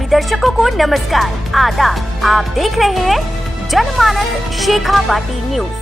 सभी दर्शकों को नमस्कार, आदाब। आप देख रहे हैं जनमानस शेखावाटी न्यूज।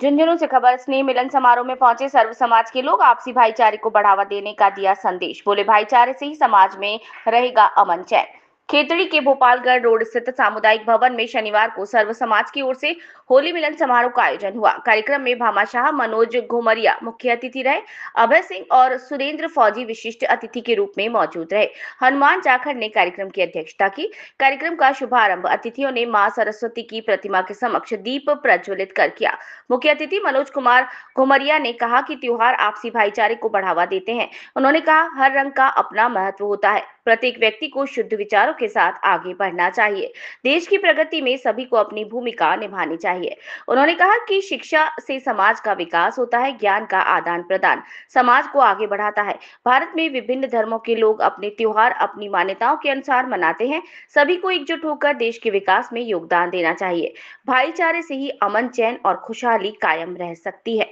झुंझुनू से खबर। स्नेह मिलन समारोह में पहुंचे सर्व समाज के लोग आपसी भाईचारे को बढ़ावा देने का दिया संदेश। बोले, भाईचारे से ही समाज में रहेगा अमन चैन। खेतड़ी के भोपालगढ़ रोड स्थित सामुदायिक भवन में शनिवार को सर्व समाज की ओर से होली मिलन समारोह का आयोजन हुआ। कार्यक्रम में भामाशाह मनोज घुमरिया मुख्य अतिथि रहे। अभय सिंह और सुरेंद्र फौजी विशिष्ट अतिथि के रूप में मौजूद रहे। हनुमान जाखड़ ने कार्यक्रम की अध्यक्षता की। कार्यक्रम का शुभारंभ अतिथियों ने मां सरस्वती की प्रतिमा के समक्ष दीप प्रज्वलित कर किया। मुख्य अतिथि मनोज कुमार घुमरिया ने कहा कि त्योहार आपसी भाईचारे को बढ़ावा देते हैं। उन्होंने कहा, हर रंग का अपना महत्व होता है। प्रत्येक व्यक्ति को शुद्ध विचारों के साथ आगे बढ़ना चाहिए। देश की प्रगति में सभी को अपनी भूमिका निभानी चाहिए। उन्होंने कहा कि शिक्षा से समाज का विकास होता है, ज्ञान का आदान प्रदान समाज को आगे बढ़ाता है। भारत में विभिन्न धर्मों के लोग अपने त्योहार अपनी मान्यताओं के अनुसार मनाते हैं। सभी को एकजुट होकर देश के विकास में योगदान देना चाहिए। भाईचारे से ही अमन चैन और खुशहाली कायम रह सकती है।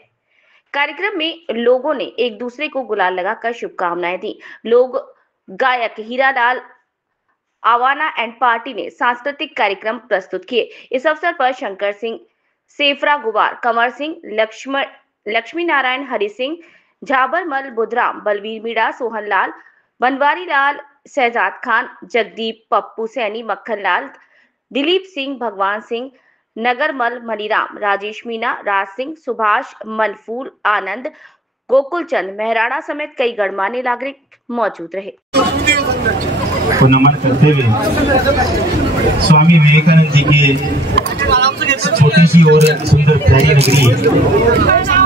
कार्यक्रम में लोगों ने एक दूसरे को गुलाल लगाकर शुभकामनाएं दी। लोग गायक हीरालाल आवाना एंड पार्टी ने सांस्कृतिक कार्यक्रम प्रस्तुत किए। इस अवसर पर शंकर सिंह, सेफरा गुवार, कंवर सिंह, लक्ष्मी नारायण, हरि सिंह, झाबरमल, बुधराम, बलवीर मीणा, सोहन लाल, बनवारी लाल, शहजाद खान, जगदीप, पप्पू सैनी, मक्खन लाल, दिलीप सिंह, भगवान सिंह, नगरमल, मनीराम, राजेश मीना, राज सिंह, सुभाष, मनफूल, आनंद, गोकुल चंद, मेहराणा समेत कई गणमान्य नागरिक मौजूद रहे। को नमन करते हुए स्वामी विवेकानंद जी की छोटी सी और सुंदर प्यारी नगरी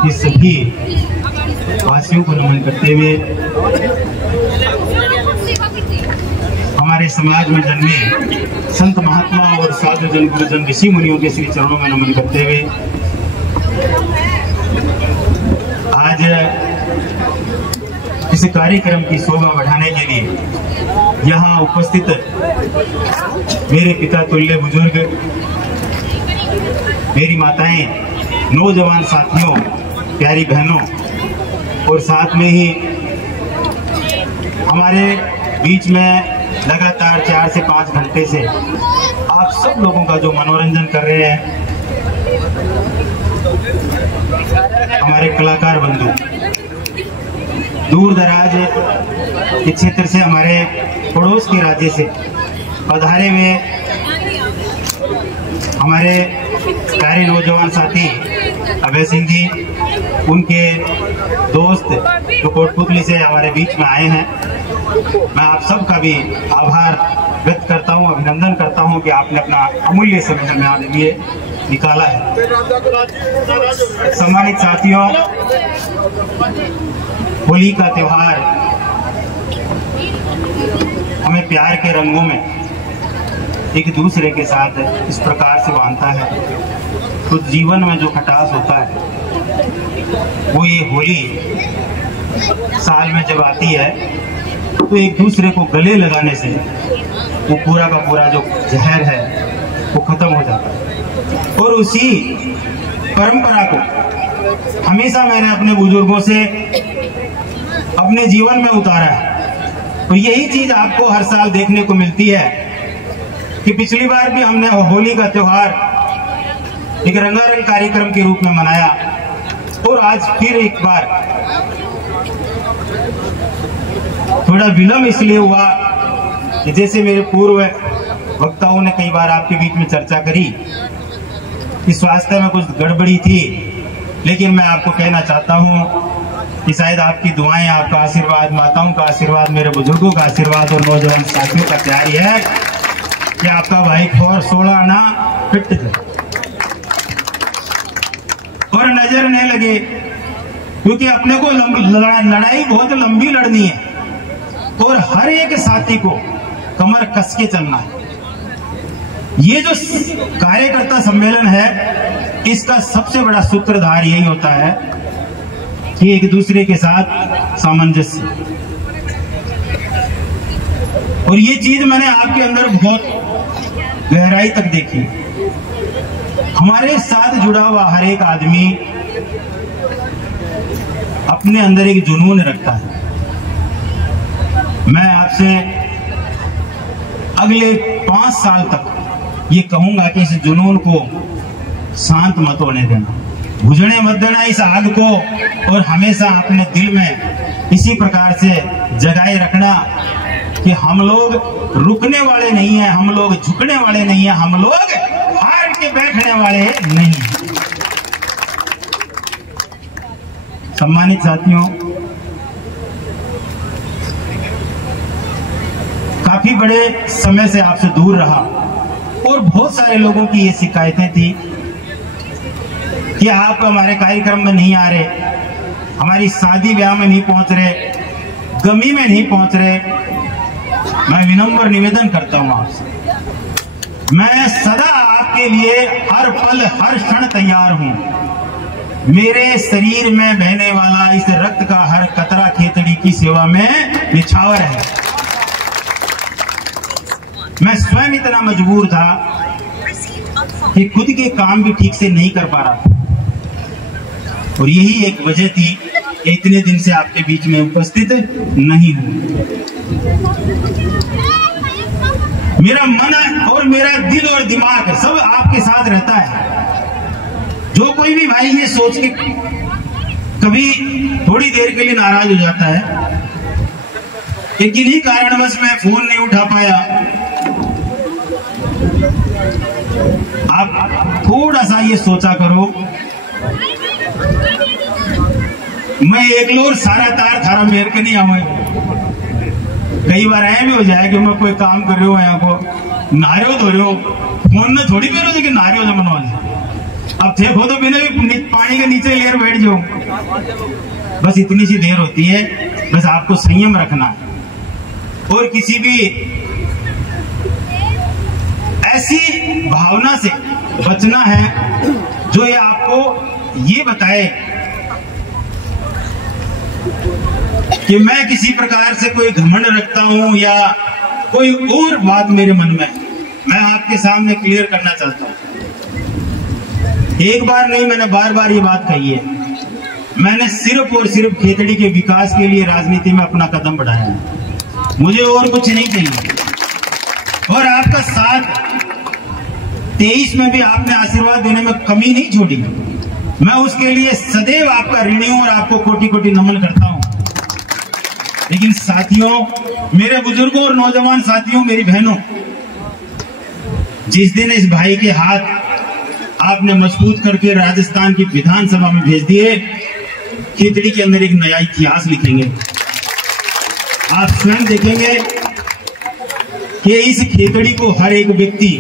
ये सभी वासियों को नमन करते हुए हमारे समाज में जन्मे संत महात्मा और साधु जन, गुरुजन, ऋषि मुनियों के श्री चरणों में नमन करते हुए आज इस कार्यक्रम की शोभा बढ़ाने के लिए यहाँ उपस्थित मेरे पिता तुल्य बुजुर्ग, मेरी माताएं, नौजवान साथियों, प्यारी बहनों और साथ में ही हमारे बीच में लगातार 4 से 5 घंटे से आप सब लोगों का जो मनोरंजन कर रहे हैं हमारे कलाकार बंधु, दूर दराज के क्षेत्र से, हमारे पड़ोस के राज्य से पधारे हुए हमारे प्यारे नौजवान साथी अभय सिंह जी, उनके दोस्त जो कोटपुतली से हमारे बीच में आए हैं, मैं आप सबका भी आभार व्यक्त करता हूं, अभिनंदन करता हूं कि आपने अपना अमूल्य समय हमारे लिए निकाला है। सम्मानित साथियों, होली का त्योहार हमें प्यार के रंगों में एक दूसरे के साथ इस प्रकार से बांधता है। तो जीवन में जो खटास होता है वो ये होली साल में जब आती है तो एक दूसरे को गले लगाने से वो पूरा का पूरा जो जहर है वो खत्म हो जाता है। और उसी परंपरा को हमेशा मैंने अपने बुजुर्गों से अपने जीवन में उतारा है। तो यही चीज आपको हर साल देखने को मिलती है कि पिछली बार भी हमने होली का त्योहार एक रंगारंग कार्यक्रम के रूप में मनाया और आज फिर एक बार थोड़ा विलंब इसलिए हुआ कि जैसे मेरे पूर्व वक्ताओं ने कई बार आपके बीच में चर्चा करी कि स्वास्थ्य में कुछ गड़बड़ी थी, लेकिन मैं आपको कहना चाहता हूं कि शायद आपकी दुआएं, आपका आशीर्वाद, माताओं का आशीर्वाद, मेरे बुजुर्गों का आशीर्वाद और नौजवान साथियों का प्यार है कि आपका भाई और 16 ना फिट जाए और नजर नहीं लगे, क्योंकि अपने को लड़ाई बहुत लंबी लड़नी है और हर एक साथी को कमर कस के चलना है। ये जो कार्यकर्ता सम्मेलन है इसका सबसे बड़ा सूत्रधार यही होता है कि एक दूसरे के साथ सामंजस्य, और ये चीज मैंने आपके अंदर बहुत गहराई तक देखी। हमारे साथ जुड़ा हुआ हर एक आदमी अपने अंदर एक जुनून रखता है। मैं आपसे अगले 5 साल तक ये कहूंगा कि इस जुनून को शांत मत होने देना, बुझने मत देना इस आग को, और हमेशा अपने दिल में इसी प्रकार से जगाए रखना कि हम लोग रुकने वाले नहीं हैं, हम लोग झुकने वाले नहीं हैं, हम लोग हार के बैठने वाले नहीं हैं। सम्मानित साथियों, काफी बड़े समय से आपसे दूर रहा और बहुत सारे लोगों की ये शिकायतें थी कि आप हमारे कार्यक्रम में नहीं आ रहे, हमारी शादी ब्याह में नहीं पहुंच रहे, गमी में नहीं पहुंच रहे। मैं विनम्र निवेदन करता हूं आपसे, मैं सदा आपके लिए हर पल हर क्षण तैयार हूं। मेरे शरीर में बहने वाला इस रक्त का हर कतरा खेतड़ी की सेवा में निछावर है। मैं स्वयं इतना मजबूर था कि खुद के काम भी ठीक से नहीं कर पा रहा था, और यही एक वजह थी कि इतने दिन से आपके बीच में उपस्थित नहीं हूं। मेरा मन और मेरा दिल और दिमाग सब आपके साथ रहता है। जो कोई भी भाई ये सोच के कभी थोड़ी देर के लिए नाराज हो जाता है कि किन्हीं कारणवश मैं फोन नहीं उठा पाया, आप थोड़ा सा ये सोचा करो, मैं एक लोर सारा तार थारा मेर के नहीं आवे। कई बार ऐ भी हो जाए कि मैं कोई काम कर रहे हो, यहाँ को नारियो धो रहे हो, फोन में थोड़ी मेरे लेकिन नारियो जो मनोज अब थे हो तो बिना भी पानी के नीचे लेर बैठ जाओ। बस इतनी सी देर होती है, बस आपको संयम रखना है और किसी भी ऐसी भावना से बचना है जो ये आपको ये बताए कि मैं किसी प्रकार से कोई घमंड रखता हूं या कोई और बात मेरे मन में, मैं आपके सामने क्लियर करना चाहता हूं। एक बार नहीं, मैंने बार बार ये बात कही है। मैंने सिर्फ और सिर्फ खेतड़ी के विकास के लिए राजनीति में अपना कदम बढ़ाया है, मुझे और कुछ नहीं चाहिए। और आपका साथ 23 में भी आपने आशीर्वाद देने में कमी नहीं छोड़ी, मैं उसके लिए सदैव आपका ऋणी हूं और आपको कोटि कोटि नमन करता हूं। लेकिन साथियों, मेरे बुजुर्गों और नौजवान साथियों, मेरी बहनों, जिस दिन इस भाई के हाथ आपने मजबूत करके राजस्थान की विधानसभा में भेज दिए, खेतड़ी के अंदर एक नया इतिहास लिखेंगे। आप स्वयं देखेंगे कि इस खेतड़ी को हर एक व्यक्ति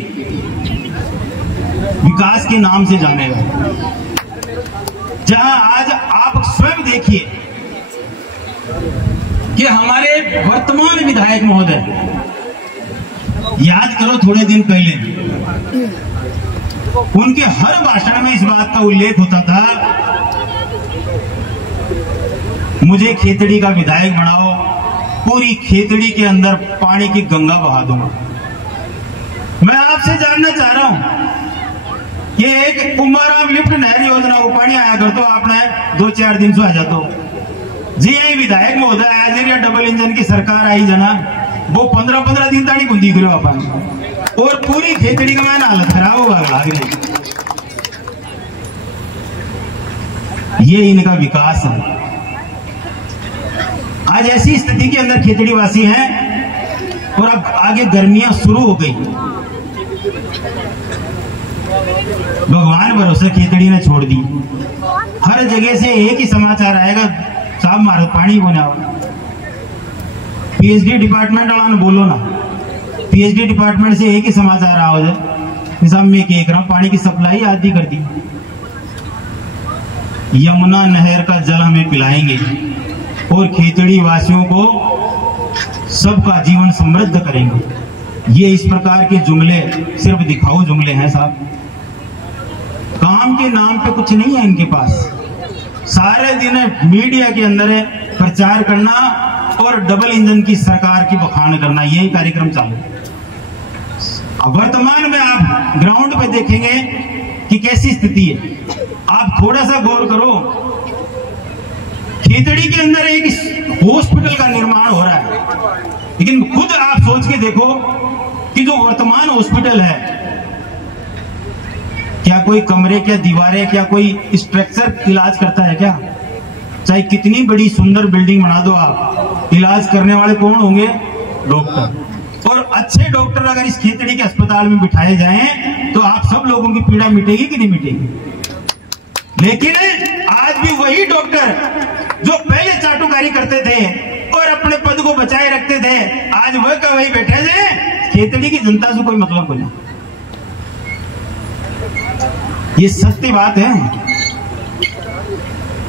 विकास के नाम से जानेगा। जहां आज आप स्वयं देखिए कि हमारे वर्तमान विधायक महोदय, याद करो थोड़े दिन पहले उनके हर भाषण में इस बात का उल्लेख होता था, मुझे खेतड़ी का विधायक बनाओ, पूरी खेतड़ी के अंदर पानी की गंगा बहा दूंगा। मैं आपसे जानना चाह रहा हूं कि एक कुंभाराम लिफ्ट नहर योजना को पानी आया कर तो आपने 2-4 दिन से आ जाता जी। यही विधायक महोदय आज या डबल इंजन की सरकार आई जना, वो 15-15 दिन ताड़ी बुंदी करो अपन, और पूरी खेतड़ी का मैंने हालत खराब होगा। ये इनका विकास है। आज ऐसी स्थिति के अंदर खेतड़ी वासी हैं और अब आगे गर्मियां शुरू हो गई। भगवान भरोसे खेतड़ी ने छोड़ दी। हर जगह से एक ही समाचार आएगा, साहब मारो पानी बना। पीएचडी डिपार्टमेंट वाला ने बोलो ना, पीएचडी डिपार्टमेंट से एक ही समाचार आ जाए, साहब मैं कह रहा हूं पानी की सप्लाई आधी कर दी, यमुना नहर का जल हमें पिलाएंगे और खेतड़ी वासियों को सबका जीवन समृद्ध करेंगे। ये इस प्रकार के जुमले सिर्फ दिखाऊ जुमले हैं साहब, काम के नाम पे कुछ नहीं है इनके पास। सारे दिन मीडिया के अंदर है प्रचार करना और डबल इंजन की सरकार की बखान करना, यही कार्यक्रम चालू। अब वर्तमान में आप ग्राउंड पे देखेंगे कि कैसी स्थिति है। आप थोड़ा सा गौर करो, खेतड़ी के अंदर एक हॉस्पिटल का निर्माण हो रहा है, लेकिन खुद आप सोच के देखो कि जो वर्तमान हॉस्पिटल है, क्या कोई कमरे, क्या दीवारें, क्या कोई स्ट्रक्चर इलाज करता है क्या? चाहे कितनी बड़ी सुंदर बिल्डिंग बना दो आप, इलाज करने वाले कौन होंगे? डॉक्टर। और अच्छे डॉक्टर अगर इस खेतड़ी के अस्पताल में बिठाए जाएं तो आप सब लोगों की पीड़ा मिटेगी कि नहीं मिटेगी? लेकिन आज भी वही डॉक्टर जो पहले चाटुकारी करते थे और अपने पद को बचाए रखते थे, आज वह का वही बैठे थे, खेतड़ी की जनता से कोई मतलब को नहीं। ये सत्य बात है।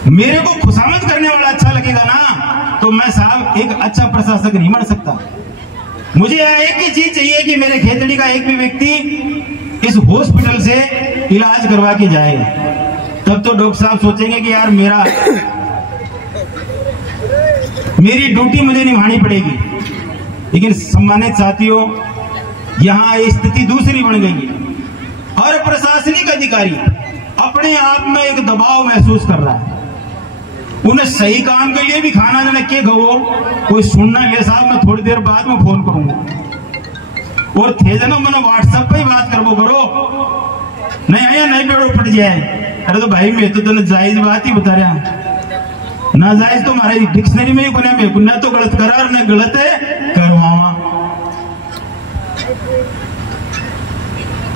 मेरे को खुशामद करने वाला अच्छा लगेगा ना, तो मैं साहब एक अच्छा प्रशासक नहीं बन सकता। मुझे एक ही चीज चाहिए कि मेरे खेतड़ी का एक भी व्यक्ति इस हॉस्पिटल से इलाज करवा के जाए। तब तो डॉक्टर साहब सोचेंगे कि यार मेरी ड्यूटी मुझे निभानी पड़ेगी। लेकिन सम्मानित साथियों, यहां स्थिति दूसरी बन गई। हर प्रशासनिक अधिकारी अपने आप में एक दबाव महसूस कर रहा है। उन्हें सही काम के लिए भी खाना देना के गो कोई सुनना ले साहब, मैं थोड़ी देर बाद में फोन करूंगा और थे जना मैंने व्हाट्सएप पे ही बात करबो करो, नहीं आया नहीं बेड़ो फट जाए। अरे तो भाई मैं तो तेने जायज बात ही बता रहा, ना जायज तो हमारे डिक्शनरी में ही बना, मैं तो गलत करा और न गलत है करवावा।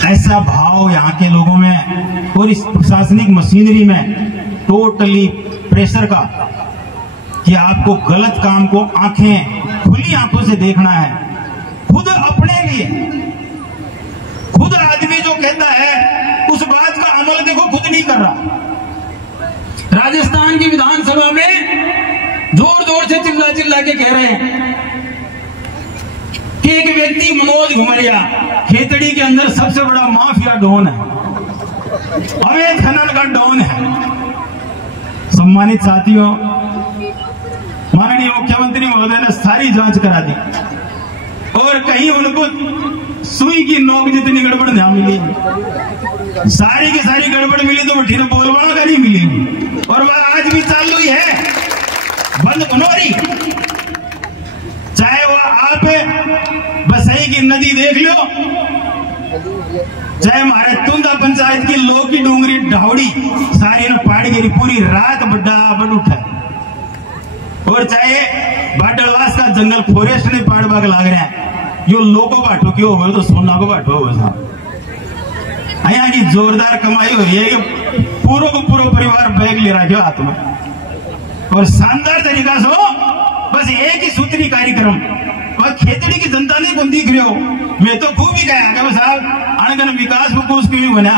ऐसा भाव यहाँ के लोगों में और इस प्रशासनिक मशीनरी में टोटली प्रेशर का कि आपको गलत काम को खुली आंखों से देखना है। खुद अपने लिए खुद आदमी जो कहता है उस बात का अमल देखो खुद नहीं कर रहा। राजस्थान की विधानसभा में जोर जोर से चिल्ला चिल्ला के कह रहे हैं कि एक व्यक्ति मनोज घुमरिया खेतड़ी के अंदर सबसे बड़ा माफिया डॉन है, अवैध खनन का डॉन है। सम्मानित साथियों, माननीय मुख्यमंत्री महोदय ने सारी जांच करा दी और कहीं उनको सुई की नोक जितनी गड़बड़ नहीं मिली। सारी की सारी गड़बड़ मिली तो ठीक बोलवाना का नहीं मिली, और वह आज भी चालू ही है, बंद बनोरी। चाहे वो आप बसई की नदी देख लो, चाहे हमारे तुंदा पंचायत की लोग की डूंगरी ढावड़ी सारी ने पाड़ गिरी, पूरी रात बड़ा बड़ उठा, और चाहे बाटलवास का जंगल फॉरेस्ट ने पाड़ बाग लाग रहा है। यो लोगों बांटो क्यों हो तो सोना को बांटो हो साहब। यहाँ की जोरदार कमाई हो रही है कि पूरा को पूरा परिवार बैग ले रहा हाथ में, और शानदार तरीका से बस एक ही सूत्री कार्यक्रम। और खेतड़ी की जनता ने कौन दिख रहे हो, मैं तो खूब ही कहा साहब अनगन विकास को कुछ क्यों बना,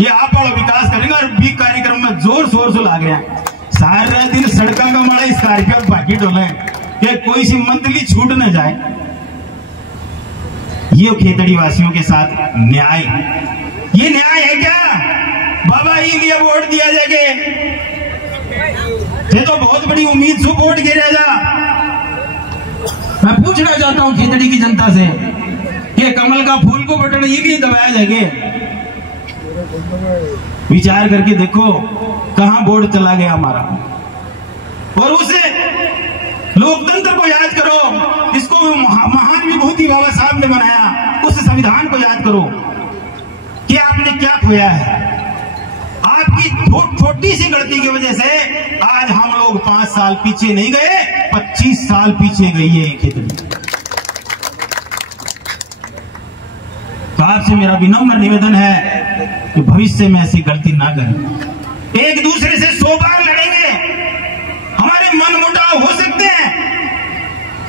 ये आप वाला विकास करेंगे। और भी कार्यक्रम में जोर शोर से लाग रहे हैं, सारा दिन सड़कों का माड़ा स्कॉर्पियो बाकी डोले कि कोई सी मंथली छूट न जाए। ये खेतड़ी वासियों के साथ न्याय, ये न्याय है क्या? बाबा ही लिए वोट दिया जाके, ये तो बहुत बड़ी उम्मीद से वोट गिरा जा। मैं पूछना चाहता हूं खेतड़ी की जनता से कि कमल का फूल को बटन ये भी दबाया जाएगा? विचार करके देखो कहां बोर्ड चला गया हमारा। और उसे लोकतंत्र को याद करो, इसको महान विभूति बाबा साहब ने बनाया, उस संविधान को याद करो कि आपने क्या खोया है। आपकी छोटी सी गलती की वजह से आज हम लोग 5 साल पीछे नहीं गए, 25 साल पीछे गई है खेतड़ी। तो आपसे मेरा विनम्र निवेदन है कि भविष्य में ऐसी गलती ना करें। एक दूसरे से 100 बार लड़ेंगे, हमारे मन मुटाव हो सकते हैं,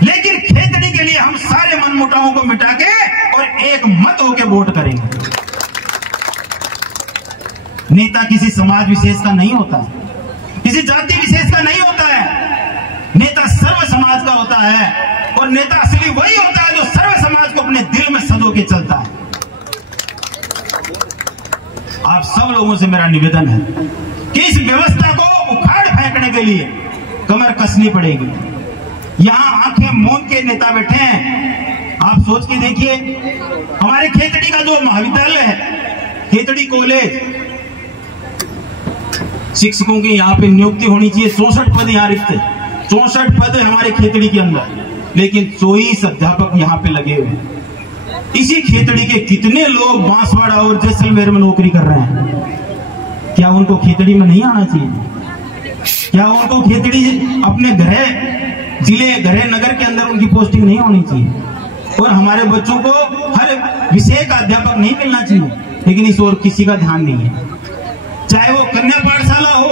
लेकिन खेतड़ी के लिए हम सारे मन मुटावों को मिटा के और एक मत होके वोट करेंगे। नेता किसी समाज विशेष का नहीं होता है, किसी जाति विशेष का नहीं होता है, नेता सर्व समाज का होता है। और नेता असली वही होता है जो सर्व समाज को अपने दिल में सजो के चलता है। आप सब लोगों से मेरा निवेदन है कि इस व्यवस्था को उखाड़ फेंकने के लिए कमर कसनी पड़ेगी। यहां आंखें मूंद के नेता बैठे हैं, आप सोच के देखिए हमारे खेतड़ी का जो महाविद्यालय है, खेतड़ी कॉलेज, शिक्षकों की यहाँ पे नियुक्ति होनी चाहिए। 64 पद यहाँ रिक्त है, 64 पद हमारे खेतड़ी के अंदर, लेकिन 24 अध्यापक यहाँ पे लगे हुए हैं। इसी खेतड़ी के कितने लोग बांसवाड़ा और जैसलमेर में नौकरी कर रहे हैं। क्या उनको खेतड़ी में नहीं आना चाहिए? क्या उनको खेतड़ी अपने गृह जिले गृह नगर के अंदर उनकी पोस्टिंग नहीं होनी चाहिए? और हमारे बच्चों को हर विषय का अध्यापक नहीं मिलना चाहिए? लेकिन इस ओर किसी का ध्यान नहीं है। चाहे वो कन्या पाठशाला हो,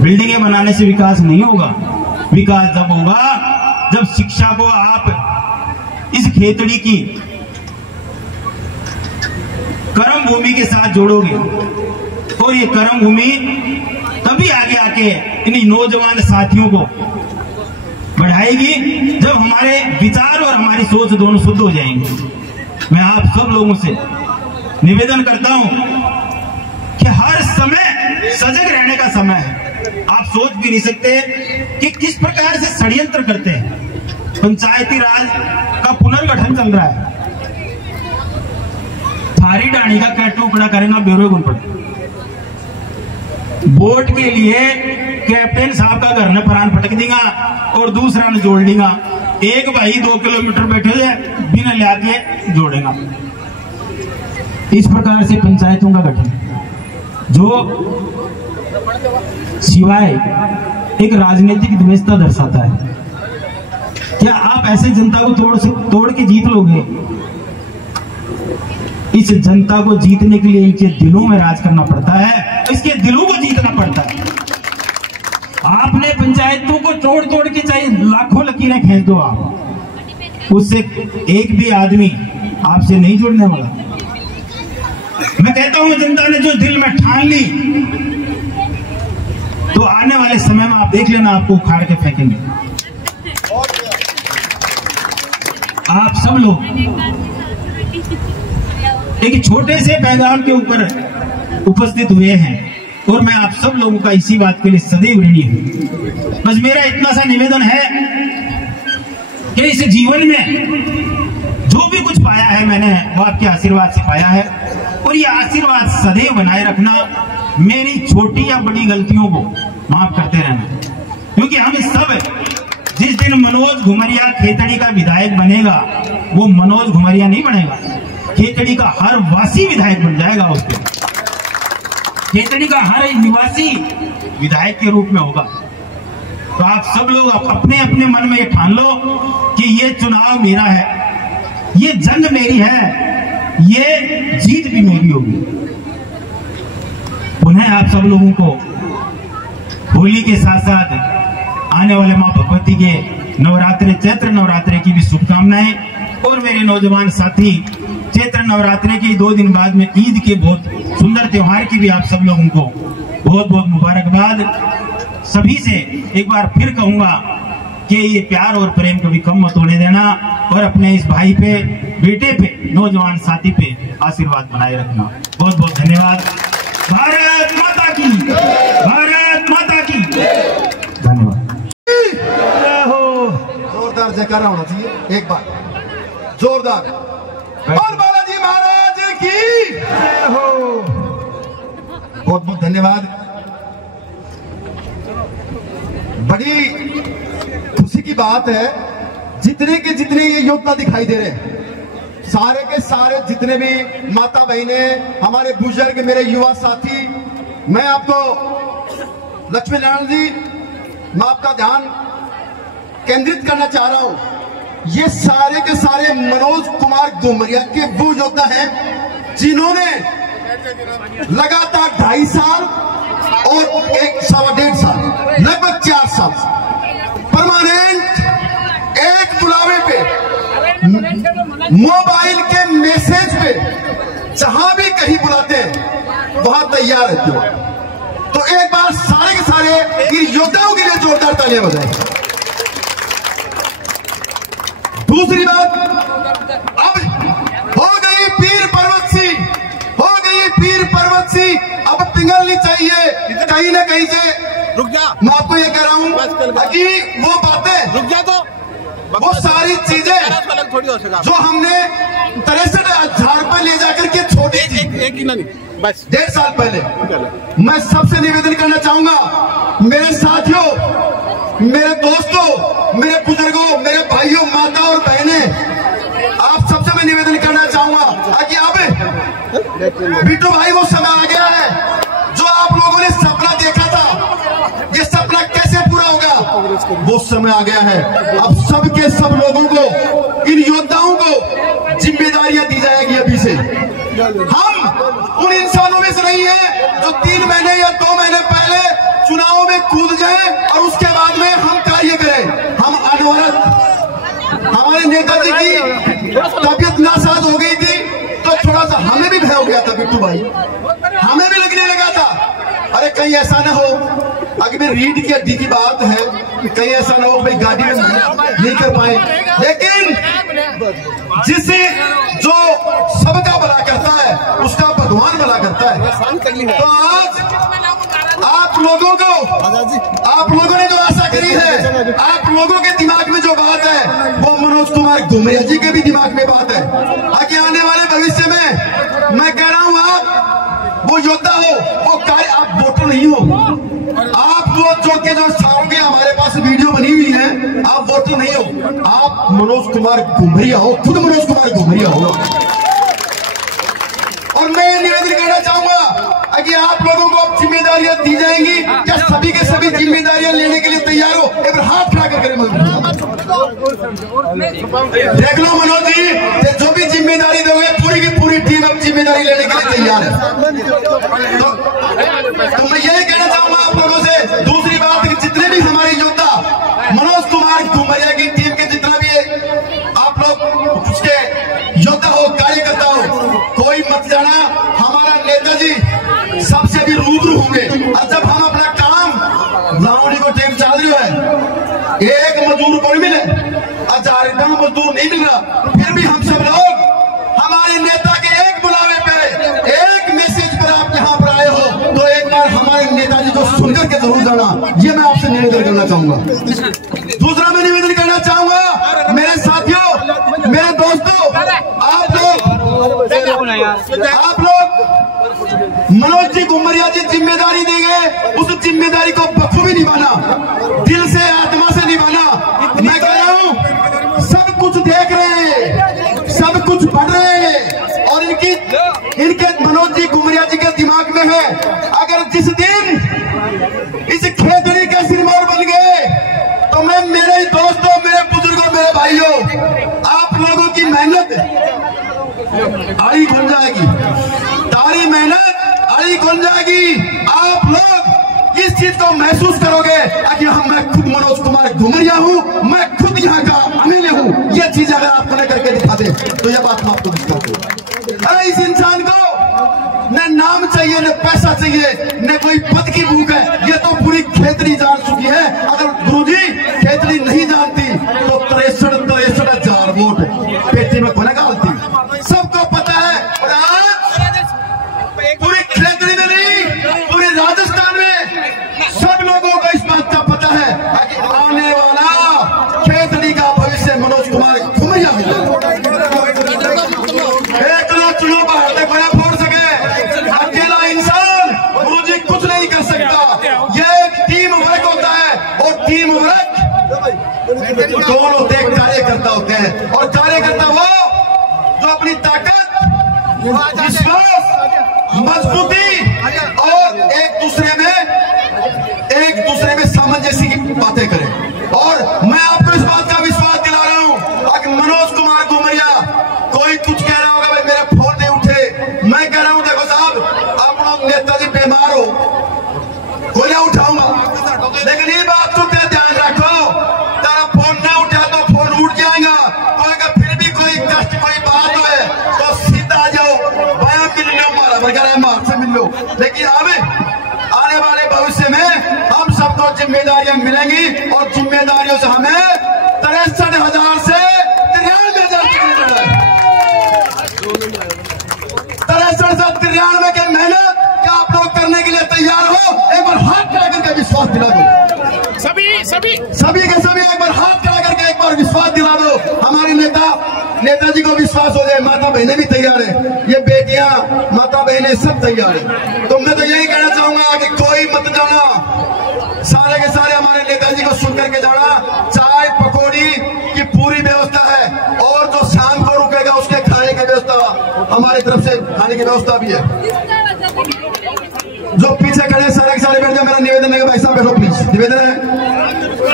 बिल्डिंगें बनाने से विकास नहीं होगा। विकास जब होगा जब शिक्षा को आप इस खेतड़ी की कर्म भूमि के साथ जोड़ोगे। और ये कर्म भूमि तभी आगे आके इन नौजवान साथियों को बढ़ाएगी जब हमारे विचार और हमारी सोच दोनों शुद्ध हो जाएंगे। मैं आप सब लोगों से निवेदन करता हूं कि हर समय सजग रहने का समय है। आप सोच भी नहीं सकते कि किस प्रकार से षड्यंत्र करते हैं। पंचायती राज का पुनर्गठन चल रहा है। थारी डाणी का क्या टुकड़ा करेगा ब्यूरो गुण पड़े। वोट के लिए कैप्टन साहब का घर ने प्राण पटक देगा और दूसरा ने जोड़ देगा। एक भाई 2 किलोमीटर बैठे हुए बिना लिया के जोड़ेगा। इस प्रकार से पंचायतों का गठन जो सिवाय एक राजनीतिक द्वेषता दर्शाता है। क्या आप ऐसे जनता को तोड़ के जीत लोगे? इस जनता को जीतने के लिए इनके दिलों में राज करना पड़ता है, इसके दिलों को जीतना पड़ता है। आपने पंचायतों को तोड़ के चाहे लाखों लकीरें खींच दो, आप उससे एक भी आदमी आपसे नहीं जुड़ने वाला। मैं कहता हूं जनता ने जो दिल में ठान ली तो आने वाले समय में आप देख लेना, आपको उखाड़ के फेंकेंगे। आप सब लोग एक छोटे से पैगाम के ऊपर उपस्थित हुए हैं और मैं आप सब लोगों का इसी बात के लिए सदैव ऋणी हूं। बस मेरा इतना सा निवेदन है कि इस जीवन में जो भी कुछ पाया है मैंने वो आपके आशीर्वाद से पाया है और ये आशीर्वाद सदैव बनाए रखना। मेरी छोटी या बड़ी गलतियों को माफ करते रहना, क्योंकि हम सब जिस दिन मनोज घुमरिया खेतड़ी का विधायक बनेगा वो मनोज घुमरिया नहीं बनेगा, खेतड़ी का हर वासी विधायक बन जाएगा। उसके खेतड़ी का हर निवासी विधायक के रूप में होगा। तो आप सब लोग अपने अपने मन में ये ठान लो कि ये चुनाव मेरा है, ये जंग मेरी है, ये जीत भी मेरी होगी। पुनः आप सब लोगों को होली के साथ साथ आने वाले मां भगवती के नवरात्रे चैत्र नवरात्रे की भी शुभकामनाएं। और मेरे नौजवान साथी चैत्र नवरात्रे के 2 दिन बाद में ईद के बहुत सुंदर त्योहार की भी आप सब लोगों को बहुत बहुत मुबारकबाद। सभी से एक बार फिर कहूंगा कि ये प्यार और प्रेम कभी कम मत होने देना और अपने इस भाई पे, बेटे पे, नौजवान साथी पे आशीर्वाद बनाए रखना। बहुत बहुत धन्यवाद। भारत माता की, भारत माता की धन्यवाद। जोरदार जयकारा होना चाहिए एक बार, जोरदार। और बालाजी महाराज की जय हो। बहुत बहुत धन्यवाद। बड़ी खुशी की बात है, जितने के जितने ये योद्धा दिखाई दे रहे हैं, सारे के सारे जितने भी माता बहनें, हमारे बुजुर्ग, मेरे युवा साथी, मैं आपको लक्ष्मी नारायण जी, मैं आपका ध्यान केंद्रित करना चाह रहा हूं। ये सारे के सारे मनोज कुमार घुमरिया के वो योद्धा हैं जिन्होंने लगातार 2.5 साल और 1.25 साल, लगभग 4 साल परमानेंट एक बुलावे पे, मोबाइल के मैसेज पे, जहां भी कहीं बुलाते हैं वहां तैयार रहते हो। तो एक बार सारे के सारे इन योद्धाओं के लिए जोरदार तालियां बजाएं। दूसरी बात, अब हो गई पीर पर्वत सी, हो गई पीर पर्वत सी, अब पिघलनी चाहिए कहीं ना कहीं से। रुक जा, मैं आपको ये कह रहा हूं कि वो बातें, रुक जा, तो वो सारी चीजें थोड़ी हो सका जो हमने 63 झाड़ पर ले जाकर के छोड़ी थी एक ही नहीं, बस 1.5 साल पहले। मैं सबसे निवेदन करना चाहूंगा, मेरे साथियों, मेरे दोस्तों, मेरे बुजुर्गों, मेरे भाइयों, माता और बहनें, बिट्टू भाई वो समय आ गया है जो आप लोगों ने सपना देखा था, ये सपना कैसे पूरा होगा, वो समय आ गया है। अब सबके सब लोगों को, इन योद्धाओं को जिम्मेदारियां दी जाएगी। अभी से हम उन इंसानों में से नहीं है जो 3 महीने या 2 महीने पहले चुनाव में कूद जाए और उसके बाद में हम कार्य करें। हम अनवरत, हमारे नेताजी की तबीयत नासाज हो गई थी तो थोड़ा सा हमें भी भय हो गया था बिट्टू भाई, हमें भी लगने लगा था अरे कहीं ऐसा ना हो, अगर मैं रीढ़ की हड्डी की बात है कि कहीं ऐसा ना हो भाई गाड़ी में नहीं कर पाए, लेकिन जिसे जो सबका भला करता है उसका भगवान भला करता है। तो आज आप लोगों ने जो आशा करी है, आप लोगों के दिमाग में जो बात है वो मनोज कुमार घुमरिया जी के भी दिमाग में बात है। आगे आने वाले भविष्य में मैं कह रहा हूं आप वो योद्धा हो, वो कार्य, आप वोटर नहीं हो, आप वो जो सारोगे, हमारे पास वीडियो बनी हुई है, आप वोटर नहीं हो, आप मनोज कुमार घुमरिया हो, खुद मनोज कुमार घुमरिया हो। और मैं निवेदन करना चाहूंगा कि आप लोगों को अब जिम्मेदारियां दी जाएंगी, क्या सभी के सभी जिम्मेदारियां लेने के लिए तैयार हो? एक बार हाथ खड़ा कर देख लो मनोज जी, जो भी जिम्मेदारी दोगे पूरी की पूरी टीम अब जिम्मेदारी लेने के लिए तैयार है। तो मैं यही कहना चाहूंगा आप लोगों से। दूसरी बात कि जितने भी हमारे योद्धा मनोज कुमार घुमरिया की टीम के जितना भी आप लोग उसके योद्धा हो, कार्यकर्ता हो, कोई मत जाना, हमारा नेताजी सबसे भी रूबरू होंगे। और जब हम अपना काम लावणी को टाइम चल रही है, एक मजदूर को नहीं मिले, 1000 रुपया मजदूर नहीं मिल रहा, फिर भी हम सब लोग हमारे नेता के एक बुलावे पे, एक मैसेज पर आप यहाँ पर आए हो, तो एक बार हमारे नेताजी को सुनकर के जरूर जाना, ये मैं आपसे निवेदन करना चाहूंगा। दूसरा मैं निवेदन करना चाहूंगा मेरे साथियों, मेरे दोस्तों, आप लोग मनोज जी घुमरिया जी जिम्मेदारी देंगे, उस जिम्मेदारी को बखूबी निभाना, दिल से आत्मा से निभाना। मैं कह रहा हूं सब कुछ देख रहे हैं, सब कुछ पढ़ रहे हैं और इनके मनोज जी घुमरिया जी के दिमाग में है, अगर जिस दिन इस खेतड़ी के सिरमौर बन गए तो मैं, मेरे दोस्तों, मेरे बुजुर्गों, मेरे भाइयों, आप लोगों की मेहनत आड़ी खुल जाएगी, तारी मेहनत आड़ी खुल जाएगी। आप लोग इस चीज को महसूस करोगे कि हम, मैं खुद मनोज कुमार घुमरिया हूं, मैं खुद यहाँ का अमीन हूं। ये चीज अगर आपको न करके दिखा दे तो यह बात मैं आपको दिखा दूं। अरे इस इंसान को न नाम चाहिए, न पैसा चाहिए, न कोई पद की भूख है, ये तो पूरी खेतड़ी जान चुकी है। अगर गुरुजी खेतड़ी नहीं जानती तो 63,000 वोट पेटी में खोने डालती, सबको पता है। और आज पूरी खेतड़ी में नहीं, पूरे राजस्थान में सब लोगों को इस बात का पता है कि आने वाला खेतड़ी का भविष्य मनोज कुमार घुमरिया होगा। एक लोग चुनाव बाहर से बड़ा फोड़ सके, अकेला इंसान गुरुजी कुछ नहीं कर सकता। ये एक टीम वर्क होता है और टीम वर्क दोनों देख कार्यकर्ता होते हैं, और कार्यकर्ता वो जो अपनी ताकत, विश्वास, मजबूती और एक दूसरे में सामंजस्य की बातें करें। और मैं आपको इस बात का विश्वास दिला रहा हूं कि मनोज कुमार घुमरिया, कोई कुछ कह रहा होगा भाई मेरा फोन नहीं उठे, मैं कह रहा हूं देखो साहब, आप लोग नेताजी बीमार हो, कोई ना उठाऊंगा, लेकिन ये बात तो ध्यान रखो, तेरा फोन ना उठा तो फोन उठ जाएगा, तो फिर भी कोई कष्ट, कोई बात है तो सीधा आ जाओ, भया मिल लो, मार से मिल लो। लेकिन आने वाले भविष्य में हम सबको जिम्मेदारियां मिलेंगी और जिम्मेदारियों से हमें 63,000 से 93,000 93 के मेहनत क्या आप लोग करने के लिए तैयार हो? एक बार हाथ खड़ा करके विश्वास दिला दो, सभी के सभी एक बार हाथ खड़ा करके एक बार विश्वास दिला दो। हमारे नेताजी को विश्वास हो जाए, माता बहनें भी तैयार है, ये बेटियां, माता बहनें सब तैयार है। तो मैं तो यही कहना चाहूंगा कि कोई मत जाना, सारे के सारे हमारे नेताजी को सुन करके जाना। चाय पकौड़ी की पूरी व्यवस्था है और जो शाम को रुकेगा उसके खाने की व्यवस्था हमारी तरफ से खाने की व्यवस्था भी है। जो पीछे खड़े सारे के सारे बैठ जाए, मेरा निवेदन है भाई साहब बैठो प्लीज, निवेदन है।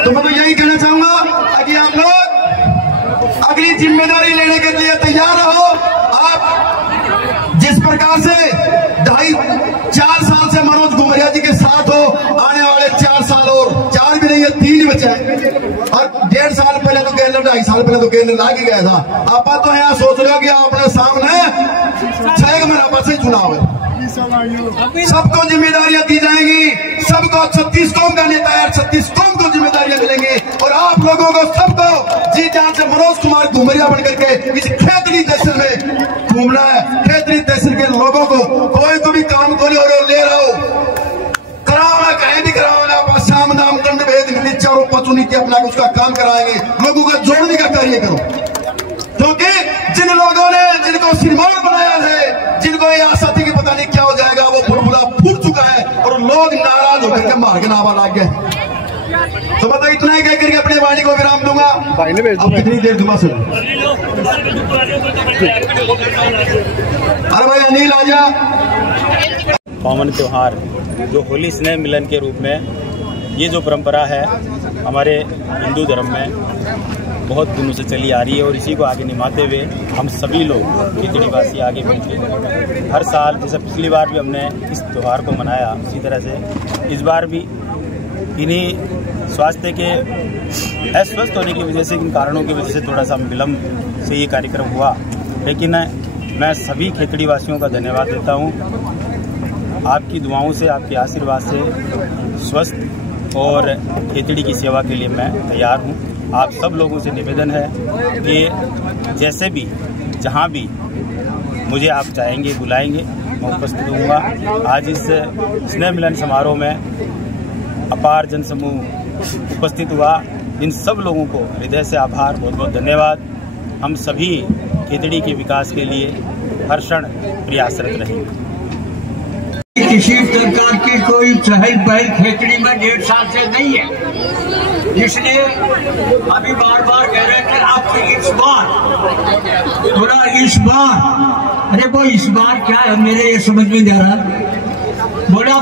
तो मैं तो यही कहना चाहूंगा कि आप लोग अगली जिम्मेदारी लेने के लिए तैयार रहो। आप जिस प्रकार से 2.5-4 साल से मनोज घुमरिया जी के साथ हो, आने वाले 4 साल और 4 भी नहीं है, 3 ही बचे हैं। और 1.5 साल पहले तो केंद्र, 2.5 साल पहले तो केंद्र लाग ही गया था। आप तो यहाँ सोच रहे हो कि अपने सामने 6 महीना बाद से चुनाव है, सबको जिम्मेदारियां दी जाएंगी, सबको 36 कौम का नेता है, 36 कौम को जिम्मेदारियां मिलेंगी। और आप लोगों को सबको जी जान से मनोज कुमार घुमरिया बनकर के इस खेतड़ी तहसील में घूमना है। खेतड़ी तहसील के लोगों को कोई को भी काम को ले रहा हो, कराओ कहीं भी कराओ ना, आप साम दाम दंड भेद नीचा और पचू नीति अपना उसका काम कराएंगे, लोगों का जोड़ने का कार्य करो। क्योंकि जिन लोगों ने जिनको श्रीमान बनाया है, जिनको ये आशा थी कि पता नहीं क्या हो जाएगा, वो बुलबुला फूट चुका है और लोग नाराज होकर के मार के नावा लाग गए। तो मतलब इतना ही कह करके अपनी वाणी को विराम दूंगा। अब कितनी देर दूंगा सुन, अरे भाई अनिल आजा। कॉमन त्योहार जो होली स्नेह मिलन के रूप में, ये जो परंपरा है हमारे हिंदू धर्म में बहुत दिनों से चली आ रही है और इसी को आगे निभाते हुए हम सभी लोग खिचड़ीवासी आगे मिलकर हर साल, जैसे पिछली बार भी हमने इस त्यौहार को मनाया, उसी तरह से इस बार भी इन्हीं स्वास्थ्य के अस्वस्थ होने की वजह से, इन कारणों की वजह से थोड़ा सा विलम्ब से ये कार्यक्रम हुआ। लेकिन मैं सभी खेतड़ीवासियों का धन्यवाद देता हूँ। आपकी दुआओं से, आपके आशीर्वाद से स्वस्थ और खेतड़ी की सेवा के लिए मैं तैयार हूँ। आप सब लोगों से निवेदन है कि जैसे भी, जहाँ भी मुझे आप चाहेंगे, बुलाएंगे, मैं उपस्थित होऊंगा। आज इस स्नेह मिलन समारोह में अपार जनसमूह उपस्थित हुआ। इन सब लोगों को हृदय से आभार, बहुत बहुत धन्यवाद। हम सभी खेतड़ी के विकास के लिए हर क्षण प्रयासरत रहेंगे। किसी प्रकार की कोई चहल पहल खेतड़ी में 1.5 साल से नहीं है, इसलिए अभी बार बार कह रहे थे आप इस बार थोड़ा इस बार, अरे वो इस बार क्या है मेरे ये समझ में जा रहा। बोला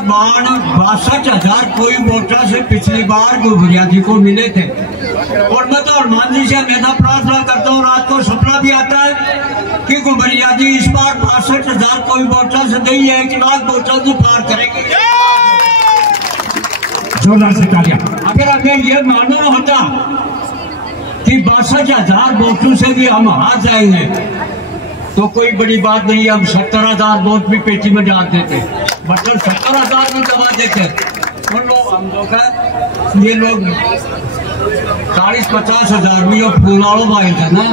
62,000 कोई वोटर से पिछली बार घुमरिया जी को मिले थे। और मैं तो हनुमान जी से हमेशा प्रार्थना करता हूँ, रात को सपना भी आता है कि घुमरिया जी इस बार 62,000 कोई वोटर से नहीं है, 1 लाख वोटर से पार करेंगे। जोरदार से तालियां। अगर हमें ये मालूम होता कि 62,000 वोटों से भी हम हार जाएंगे तो कोई बड़ी बात नहीं, हम 70,000 वोट भी पेटी में डाल देते, मतलब 70,000 में दबा देते। उन लोग हम लोग का ये लोग 40-50,000 में जो फूलाड़ो आए थे ना,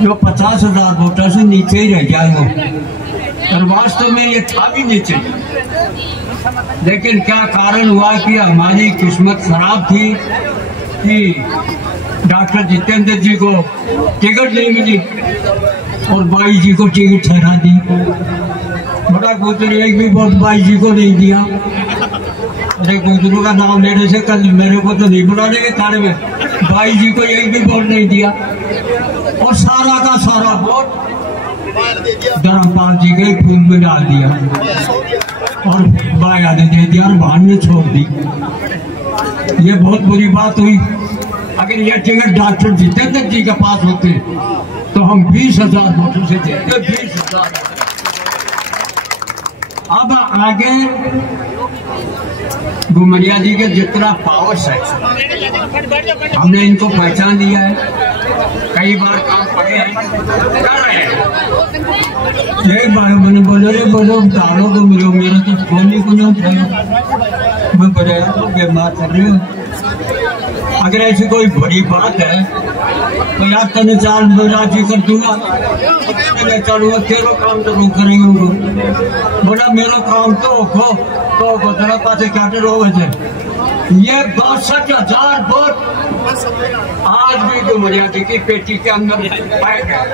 जो 50,000 वोटर से नीचे ही रह जाए वो, और वास्तव में ये था भी नीचे। लेकिन क्या कारण हुआ कि हमारी किस्मत खराब थी कि डॉक्टर जितेंद्र जी को टिकट नहीं मिली और बाई जी को टिकट ठहरा दी। बड़ा गुजर एक भी वोट बाई जी को नहीं दिया। अरे गुजरों का नाम लेने से कल मेरे को तो नहीं बुलाने के थाने में, बाई जी को एक भी वोट नहीं दिया और सारा का सारा वोट धर्मपाल जी के फूल में डाल दिया और बाया ने दे दिया और भान ने छोड़ दी। ये बहुत बुरी बात हुई। अगर ये टिकट डॉक्टर जितेंद्र जी के पास होते तो हम 20,000 वोटों से जीते, 20,000। अब आगे घुमरिया जी के जितना पावर्स है हमने इनको पहचान लिया है, कई बार काम पड़े हैं, कर रहे हैं। एक बार मैंने बोलो तारों को मिलो, मेरा तो फोन ही को नहीं उठाया, मैं बताया तो बीमार कर रही हूँ। अगर ऐसी कोई बड़ी बात है तो यार तने 4 राजी कर दूंगा, चलूंगा तेरो काम तो रोक करेंगे। बोला मेरा काम तो रोको तो बदला पाते काटे रोग है। ये 62,000 वोट आज भी घुमरिया जी की पेटी के अंदर पाए गए।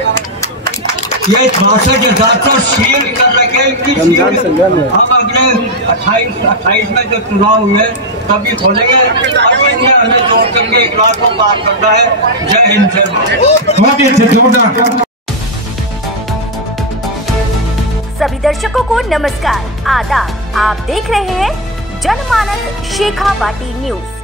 ये 62,000 तो सील कर रखे। हम अगले 28 में जब चुनाव हुए तभी खोलेंगे। हमें जोड़ करके 1 लाख को पार करना है। जय हिंद, जय भारत। सभी सभी दर्शकों को नमस्कार, आदाब। आप देख रहे हैं जनमानस शेखावाटी न्यूज।